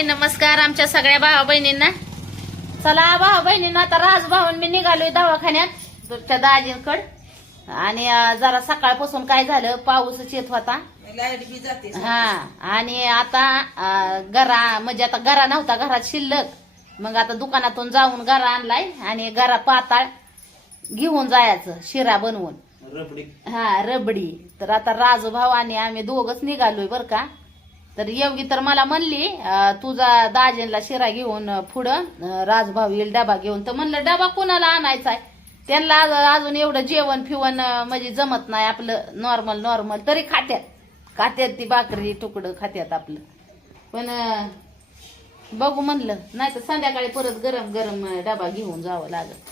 हाय नमस्कार आमच्या सगळ्या भावा बहिणींना चला भावा बहिणींना आता राजभाऊन मी निघालोय दवाखान्यात त्या दाजींकड. आणि जरा सकाळपासून काय झालं पाऊसच येत होता. लाइट बी जाते हा आणि आता घरा म्हणजे आता घरा नव्हता घरात शिल्लक. मग आता दुकानातून जाऊन घरा आणलाय आणि घरा पाताळ घेऊन जायचं शिरा बनवून. रबडी. हा रबडी. तर आता राजूभाऊ आणि आम्ही दोघच निघालोय बर का. तर योगी तर मला म्हणली तुझा दाजेनला शिरा घेऊन पुढं राजभाऊ येईल डबा घेऊन. तर म्हणलं डबा कोणाला आणायचा आहे त्यांना अजून एवढं जेवण फिवण म्हणजे जमत नाही आपलं नॉर्मल नॉर्मल तरी खात्यात. खात्यात ती भाकरी तुकडं खात्यात आपलं. पण बघू म्हणलं नाही तर संध्याकाळी परत गरम गरम डबा घेऊन जावं लागत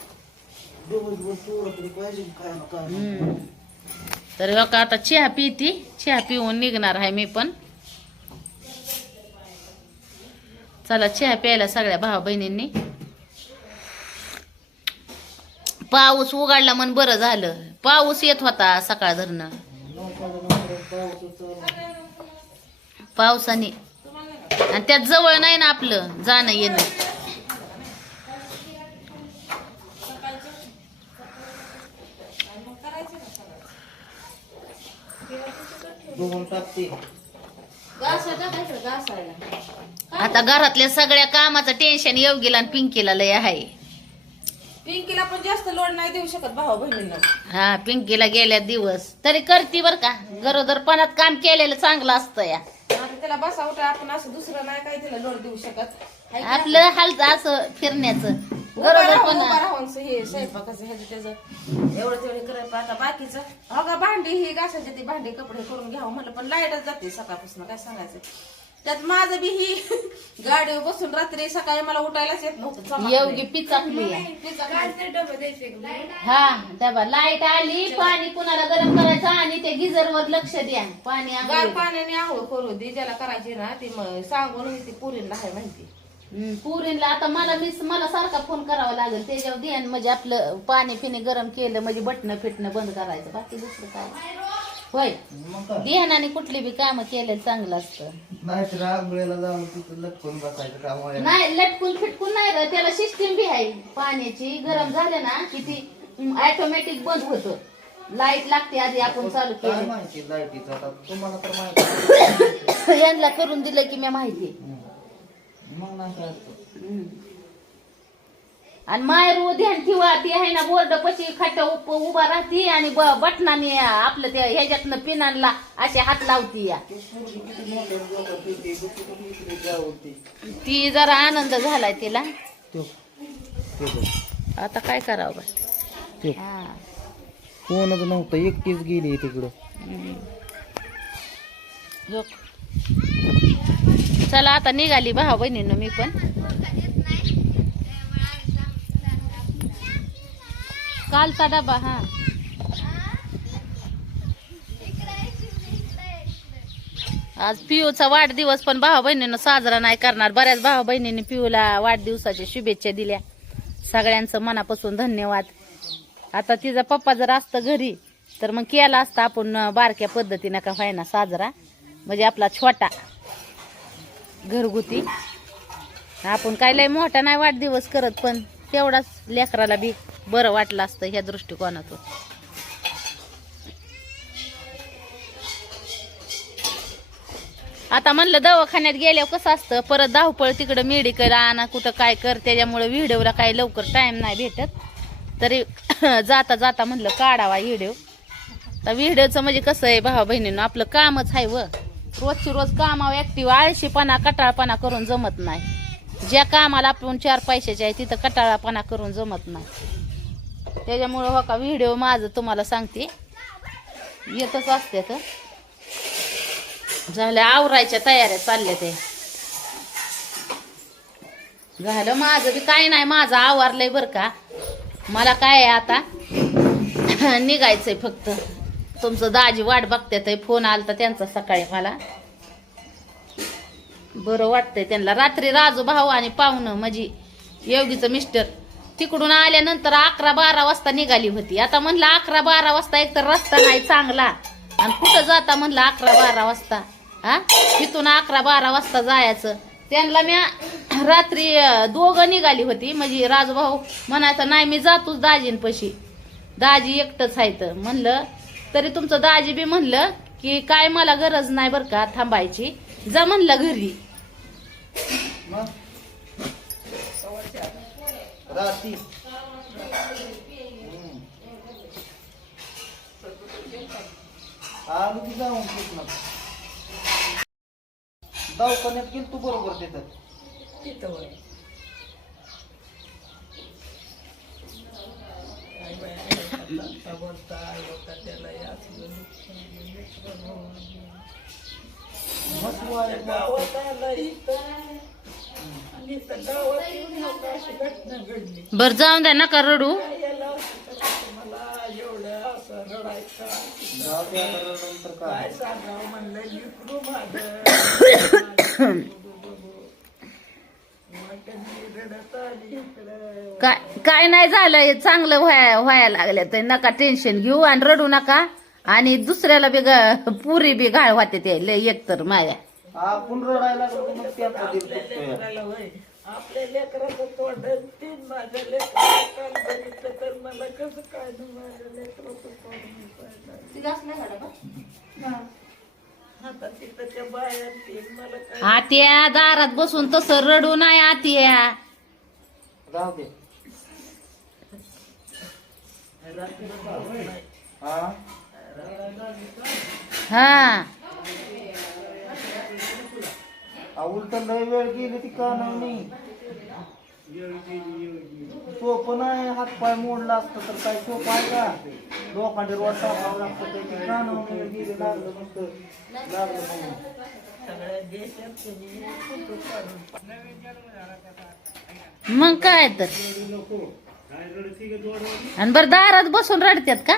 तर का आता चहा पिती चहा पिऊन निघणार आहे मी पण. चला चहा प्यायला सगळ्या भावा बहिणींनी. पाऊस उघडला म्हण बरं झालं. पाऊस येत होता सकाळ धरणं. पावसाने. आणि त्यात जवळ नाही ना आपलं जाणं येणं. टाकते आता घरातल्या सगळ्या कामाचं टेन्शन योगीला आणि पिंकीला लय आहे. पिंकीला पण जास्त लोड नाही देऊ शकत भाऊ बहिणींना. हा पिंकीला गेल्या दिवस. तरी करती बर का. गरोदरपणात काम केलेलं चांगलं असतं या. आता त्याला बसा उठा आपण असं दुसरं नाही काही तिला लोड देऊ शकत. हाय का? आपलं हाल असं फिरण्याचं. उभं राहून- उभं गरोदरपणा. राहून हे स्वयंपाकाचं ह्याचं त्याचं. एवढं तेवढं करायचं आता बाकीचं. हो का भांडी ही घासायची ती भांडी कपडे करून घ्यावं म्हणलं पण लाईटच जाते सकाळपासून. काय सांगायचं? त्यात माझं बी ही गाडीवर बसून रात्री सकाळी मला उठायलाच येत नव्हतं. चमकलंय. पिचाकली आहे. हा डबा. लाइट आली पाणी कुणाला गरम करायचं आणि ते गिझर वर लक्ष द्या. पाणी गार. पाण्याने आंघोळ करू दे ज्याला करायची ना ती मग सांगून ती पुरीला आहे माहिती. हम्म, पुरीला आता मला मिस मला सारखा फोन करावा लागेल. त्याच्यावर ध्यान म्हणजे आपलं पाणी पिणे गरम केलं म्हणजे बटणं फिटणं बंद करायचं. बाकी दुसरं काय? होय. मग काय? ध्यानाने कुठली बी कामं केलेलं चांगलं असतं. नाहीतर आंघोळीला जाऊन तिथं लटकून बसायचं काम नाही लटकून फिटकून नाही रे त्याला सिस्टीम बी आहे. पाण्याची गरम झालं ना की ती ऑटोमॅटिक बंद होतं. लाइट लागते आधी आपण चालू काय केलं. माहिती लाईटीचं? आता तुम्हाला तर माहिती यांना करून दिलं की मी माहिती मग नाही काय असतं. हम्म. आणि मायर ध्यान ठेवा ती आहे ना बोर्ड पशी खाट उप उभा राहती आणि बटनाने आपलं त्या ह्याच्यातनं पिनांना असे हात लावती या ती जरा आनंद झालाय तिला. आता काय करावं हा. कोणच नव्हतं एकटीच गेली तिकडं. चला आता निघाली भाऊ बहिणीनं मी पण कालचा डबा हा. आज पियूचा वाढदिवस पण भाऊ बहिणीनं साजरा नाही करणार. बऱ्याच भाऊ बहिणींनी पियूला वाढदिवसाच्या शुभेच्छा दिल्या. सगळ्यांचं मनापासून धन्यवाद. आता तिचा पप्पा जर असतं घरी तर मग केला असता आपण बारक्या पद्धतीनं का व्हायना साजरा. म्हणजे आपला छोटा घरगुती. आपण काय लय मोठा नाही वाढदिवस करत पण तेवढाच लेकराला बी बरं वाटलं असतं ह्या दृष्टिकोनातून. आता म्हणलं दवाखान्यात गेल्यावर कसं असतं परत धावपळ तिकडं मेडिकल आणा कुठं काय कर त्याच्यामुळे व्हिडिओला काय लवकर टाईम नाही भेटत. तरी जाता जाता म्हणलं काढावा व्हिडिओ तर व्हिडिओचं म्हणजे कसं आहे भावा बहिणीनं आपलं कामच आहे व. रोजची रोज कामावर ॲक्टिव्ह आळशीपणा कटाळपणा करून जमत नाही. ज्या कामाला आपण चार पैशाचे आहे तिथं कटाळापणा करून जमत नाही. त्याच्यामुळं हो का व्हिडिओ माझं तुम्हाला सांगते. येतच असते तर. झाल्या आवरायच्या तयाऱ्या चालल्या ते झालं माझं बी काय नाही माझं आवरलंय बरं का. मला काय आहे आता? निघायचंय फक्त. तुमचं दाजी वाट बघतात फोन आलता त्यांचा सकाळी मला. बरं वाटतंय त्यांना. रात्री राजू भाऊ आणि पाहुणं म्हणजे योगीचं मिस्टर तिकडून आल्यानंतर अकरा बारा वाजता निघाली होती. आता म्हणलं अकरा बारा वाजता एक तर रस्ता नाही चांगला. आणि कुठं जाता म्हणलं अकरा बारा वाजता? हा तिथून अकरा बारा वाजता जायचं. त्यांना मी रात्री दोघं निघाली होती. म्हणजे राजभाऊ म्हणायचा नाही मी जातोच दाजींपाशी. दाजी एकटंच आहे तर म्हणलं तरी तुमचं दाजी बी म्हणलं की काय मला गरज नाही बरं का थांबायची. जा म्हणलं घरी. मग रात्री आम्ही ती जाऊन ना दवाखान्यात गेल तू बरोबर तिथं. मस्त वाटलं. बर जाऊन द्या नका रडू? काय काय नाही झालं चांगलं व्हाय व्हायला लागलं तर नका टेन्शन घेऊ आणि रडू नका. आणि दुसऱ्याला बी ग- पुरी बी घाळ होते ते लय एकतर माया. आपण रडायला लागलो की मग त्यांचा दिल दुखतोय. आपल्या लेकराचं तोंड तीन माझ्या लेकराचं काल बघितलं तर मला कसं काय ना माझ्या लेकराचं तोंड दिसायला. आता तिथं त्या बाया तीन मला काय आत्या दारात बसून तसं रडू नाही आत्या. जाऊ दे. हा? हा. उलट लय वेळ गेली ती का नाही सोपं नाही हात पाय मोडला असतं तर काय सोपं आहे का? लोखंडी रोड टाकावं लागतं ते का वेळ गेली लागलं नुसतं लागलं मग काय तर? आणि बरं दारात बसून रडत्यात का?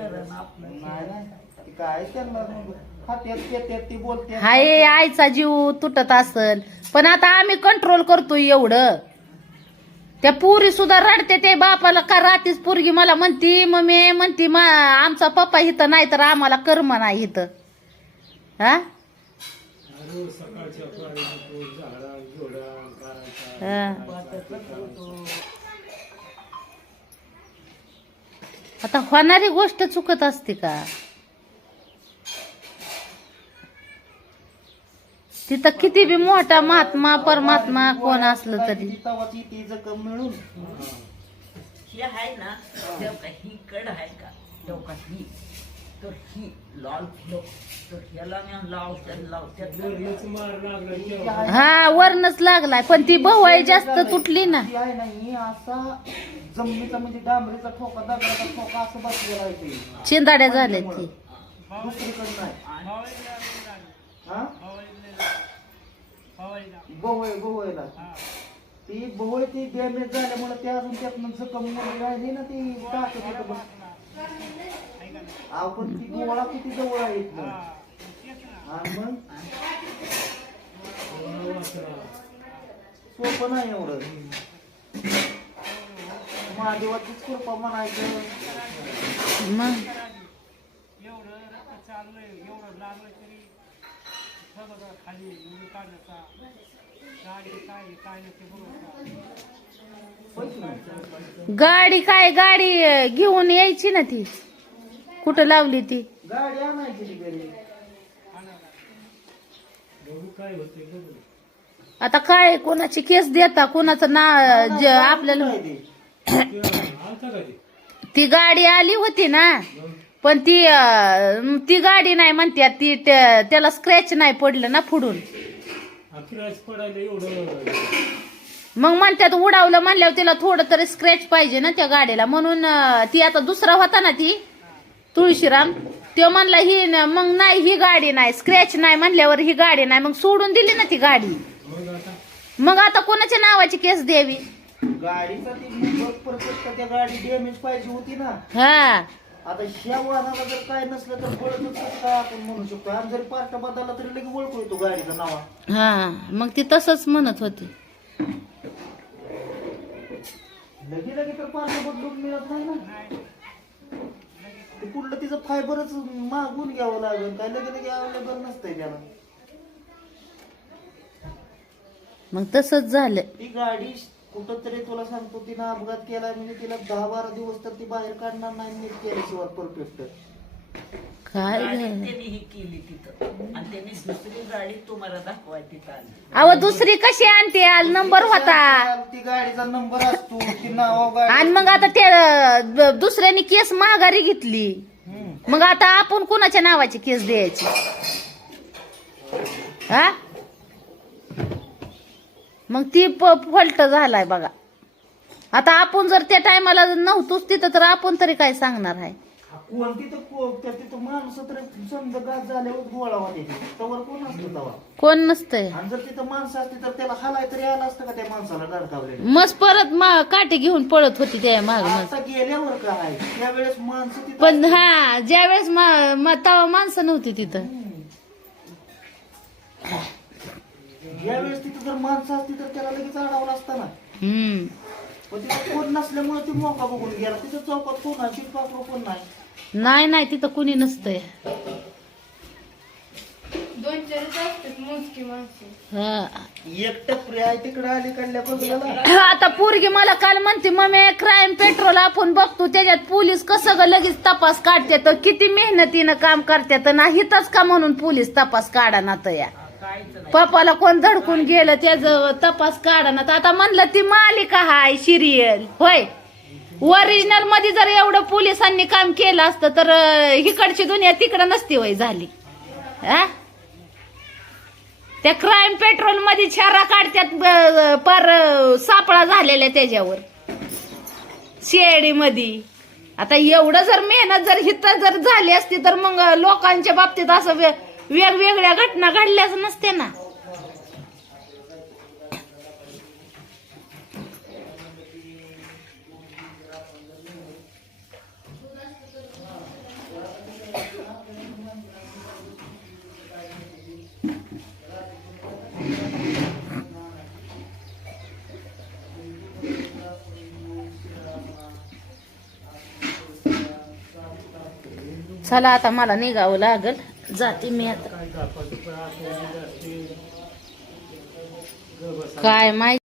नाही नाही ती काय त्यांना मग? खात्यात येत्यात ती बोलते हाय आईचा जीव तुटत असल पण आता आम्ही कंट्रोल करतोय एवढं. त्या पुरी सुद्धा रडते ते बापाला का रातीच पोरगी? मला म्हणती मम्मी म्हणती मा आमचा पप्पा इथं नाही तर आम्हाला कर्म नाही इथं. हा? हा. आता होणारी गोष्ट चुकत असते का? तिथं किती बी मोठा महात्मा परमात्मा कोण असलं तरी. तवाची ती जखम मिळून. ही आहे ना ही कड आहे का तेव्हा का ही. तर ही लाल फुलं तर ह्याला मी लावत्यात लावत्यात हा वरनच लागलाय पण ती भवाई जास्त तुटली ना. ती आहे ना ही असा जमिनीचा म्हणजे डांबरीचा ठोका दगडाचा ठोका असं बसलेला आहे ते. चिंदाड्या झाल्या ती. दुसरीकडे नाही. हा? गवळ गवळला ती गवळ ती डॅमेज झाल्यामुळे ते अजून त्यातनं जखम वगैरे राहिली ना ती टाकत होतं बघ. अहो पण ती गोळा किती जवळ आहे इथनं. आणि मग? सोपं नाही एवढं. महादेवाचीच कृपा म्हणायचं. मग? पैसे नाही गाडी काय गाडी अं, घेऊन यायची ना ती? कुठं लावली ती? गाडी आणायची आता काय कोणाची केस देता कोणाचं ना ज- आपल्याला काय ते? ती गाडी आली होती ना? पण ती अं, ती गाडी नाही म्हणत्यात ती त्या- त्याला स्क्रॅच नाही पडलं ना फुडून मग म्हणतात उडावलं म्हणल्यावर तिला थोडं तरी स्क्रॅच पाहिजे ना त्या गाडीला. म्हणून अं, ती आता दुसरा होता ना ती तुळशीराम तो म्हणला ही न- मग नाही ही गाडी नाही स्क्रॅच नाही म्हणल्यावर ही गाडी नाही. मग सोडून दिली ना ती गाडी. मग आता? कोणाच्या नावाची केस द्यावी? गाडीचा ती बघ परफेक्ट त्या गाडी डॅमेज पाहिजे होती ना. हा. आता ह्या वाहनाला जर काय नसलं तर कसं काय आपण म्हणू शकतो? आणि जरी पार्ट बदलला तरी लगेच ओळखू येतो गाडीचं नावा. हा मग ती तसंच म्हणत होती. लगे लगे तर पार्ट बदलून मिळत नाही ना. ते कुठलं तिचं फायबरच मागून घ्यावं लागेल. काय लगे लगे अवेलेबल नसतंय त्याला. मग तसंच झालं. ती गाडी कुठं तरी तुला सांगतो तिनं अपघात केला म्हणजे तिला दहा बारा दिवस तर ती बाहेर काढणार नाही नीट केल्याशिवाय परफेक्ट. काय गाडी झालं? त्यांनी ही केली तिथं. आणि त्यांनी दुसरी गाडी तुम्हाला दाखवाय तिथं आणली अहो दुसरी कशी आणते? आल नंबर होता. ती गाडीचा नंबर असतो ती नाव गाडी आणि मग आता ते अं, ब- दुसऱ्यानी केस माघारी घेतली. हम्म. मग आता आपण कुणाच्या नावाची केस द्यायची? हा? मग ती फॉल्ट झालाय बघा. आता आपण जर त्या टायमाला नव्हतोच तिथं तर आपण तरी काय सांगणार आहे? कोणती तर को- त्या तिथं माणसं तर समजा गाठ झाल्यावर गोळा होते तवर कोण असतं तवा? कोण नसतंय? आणि जर तिथं माणसं असते तर त्याला हालाय तरी आलं असतं का त्या माणसाला डरकावले मस्त परत मा- काठी घेऊन पळत होती त्या माग मग. आता गेल्यावर काय? त्यावेळेस माणसं तिथं पण हा ज्यावेळेस मा- मा- तेव्हा माणसं नव्हती तिथं. ज्यावेळेस तिथं जर माणसं असती तर त्याला लगेच अडवलं असतं ना. हम्म. पण तिथं कोण नसल्यामुळे ती मोका बघून गेला. तिथं चौकात कोण आहे? शिरपाकडं कोण नाही? नाही नाही तिथं कुणी नसतंय. दोन चारच असतात मोजकी माणसं. हा. एक टपरी आहे तिकडे आली काढल्या बघल्याला आता पोरगी मला काल म्हणते मम्मी क्राईम पेट्रोल आपण बघतो त्याच्यात पोलीस कसं ग लगेच तपास काढतात किती मेहनतीनं काम करतात ना हितच का म्हणून पोलीस तपास काढा ना तर या? पप्पाला कोण धडकून गेलं त्याचं तपास काढा ना. तर आता म्हणलं ती मालिका हाय सिरियल होय. ओरिजिनलमध्ये जर एवढं पोलिसांनी काम केलं असतं तर इकडची दुनिया तिकडं नसती वय झाली. हा? त्या क्राईम पेट्रोलमध्ये छारा काढतात पर सापळा झालेल्या त्याच्यावर. शेडी मध्ये आता एवढं जर मेहनत जर हित जर झाली असती तर मग लोकांच्या बाबतीत असं वेगवेगळ्या घटना घडल्याच नसते ना. चला आता मला निघावं लागल. जाते मी आता. काय माहिती?